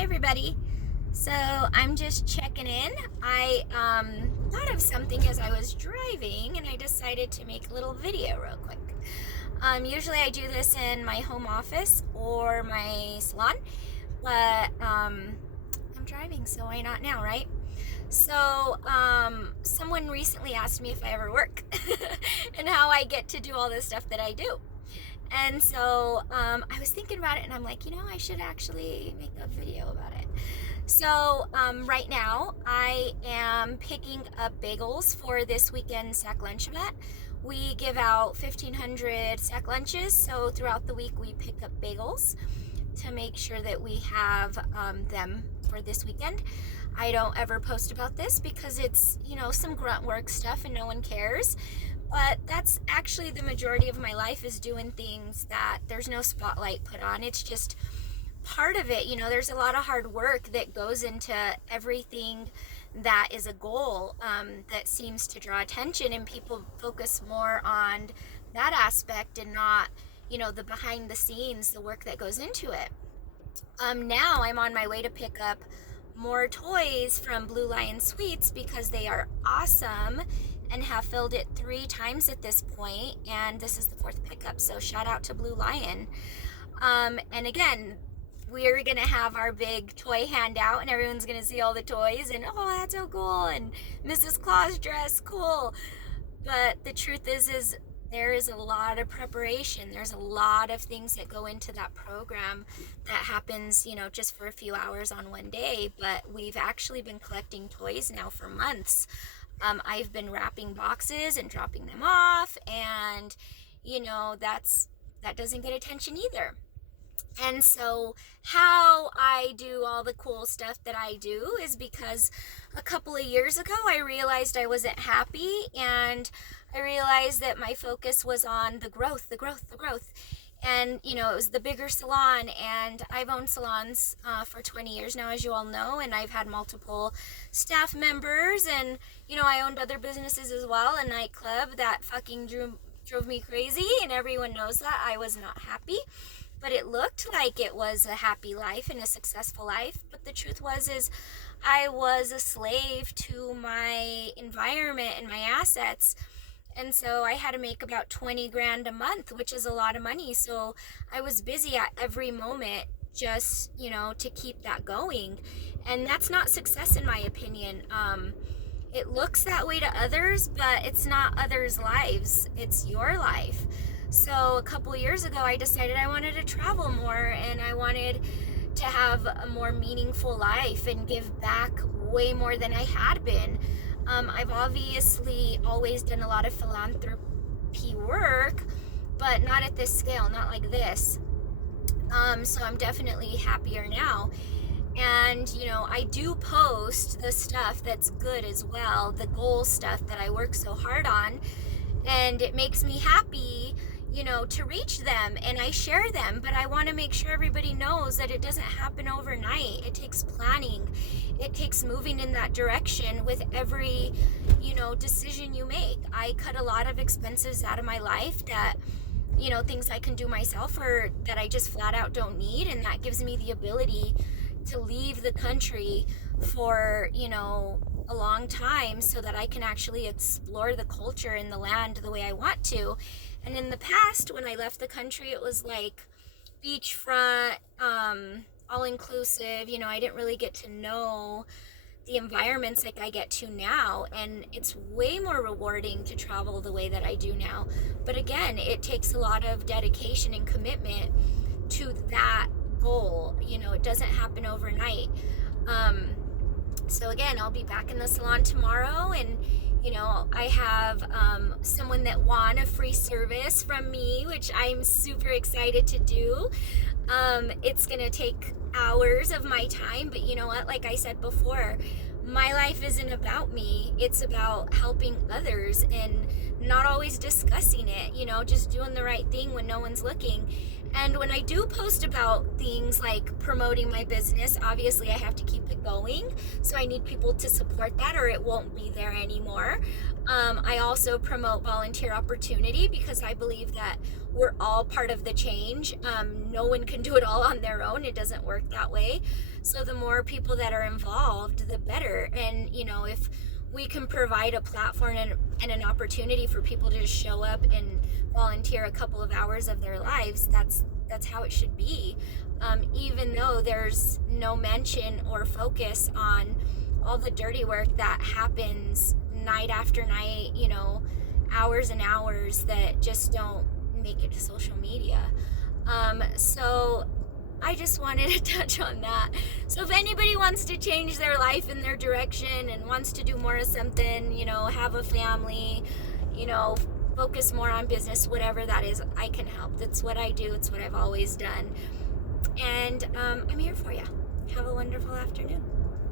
Hey everybody. So I'm just checking in. I thought of something as I was driving and I decided to make a little video real quick. Usually I do this in my home office or my salon, but I'm driving, so why not now, right? So someone recently asked me if I ever work and how I get to do all this stuff that I do. And so I was thinking about it and I'm like, I should actually make a video about it. So right now I am picking up bagels for this weekend sack lunch event. We give out 1,500 sack lunches, so throughout the week we pick up bagels to make sure that we have them for this weekend. I don't ever post about this because it's, some grunt work stuff and no one cares. But that's actually the majority of my life, is doing things that there's no spotlight put on. It's just part of it. There's a lot of hard work that goes into everything that is a goal that seems to draw attention, and people focus more on that aspect and not, the behind the scenes, the work that goes into it. Now I'm on my way to pick up more toys from Blue Lion Sweets because they are awesome and have filled it 3 times at this point, and this is the 4th pickup, so shout out to Blue Lion. And again, we're gonna have our big toy handout and everyone's gonna see all the toys and, oh, that's so cool, and Mrs. Claus dress, cool. But the truth is there is a lot of preparation. There's a lot of things that go into that program that happens, just for a few hours on one day. But we've actually been collecting toys now for months. I've been wrapping boxes and dropping them off, and that doesn't get attention either. And so how I do all the cool stuff that I do is because a couple of years ago I realized I wasn't happy, and I realized that my focus was on the growth. And, it was the bigger salon, and I've owned salons for 20 years now, as you all know, and I've had multiple staff members, and, I owned other businesses as well, a nightclub that fucking drove me crazy, and everyone knows that. I was not happy, but it looked like it was a happy life and a successful life. But the truth is I was a slave to my environment and my assets. And so I had to make about 20 grand a month, which is a lot of money. So I was busy at every moment just, to keep that going. And that's not success, in my opinion. It looks that way to others, but it's not others' lives. It's your life. So a couple years ago, I decided I wanted to travel more, and I wanted to have a more meaningful life and give back way more than I had been. I've obviously always done a lot of philanthropy work, but not at this scale, not like this. So I'm definitely happier now. And, I do post the stuff that's good as well, the goal stuff that I work so hard on, and it makes me happy, to reach them, and I share them, but I want to make sure everybody knows that it doesn't happen overnight. It takes planning. It takes moving in that direction with every, decision you make. I cut a lot of expenses out of my life that, things I can do myself or that I just flat out don't need, and that gives me the ability to leave the country for, a long time so that I can actually explore the culture and the land the way I want to. And in the past, when I left the country, it was like beachfront, all-inclusive. I didn't really get to know the environments like I get to now. And it's way more rewarding to travel the way that I do now. But again, it takes a lot of dedication and commitment to that goal. It doesn't happen overnight. So again, I'll be back in the salon tomorrow, and I have someone that won a free service from me, which I'm super excited to do. It's gonna take hours of my time, but you know what? Like I said before, my life isn't about me. It's about helping others and not always discussing it, just doing the right thing when no one's looking. And when I do post about things like promoting my business, obviously I have to keep it going. So I need people to support that or it won't be there anymore. I also promote volunteer opportunity because I believe that we're all part of the change. No one can do it all on their own. It doesn't work that way. So the more people that are involved, the better. And, if we can provide a platform and an opportunity for people to just show up and volunteer a couple of hours of their lives, that's how it should be. Even though there's no mention or focus on all the dirty work that happens night after night, hours and hours that just don't make it to social media. So I just wanted to touch on that. So if anybody wants to change their life in their direction and wants to do more of something, have a family, focus more on business, whatever that is, I can help. That's what I do. It's what I've always done. And I'm here for you. Have a wonderful afternoon.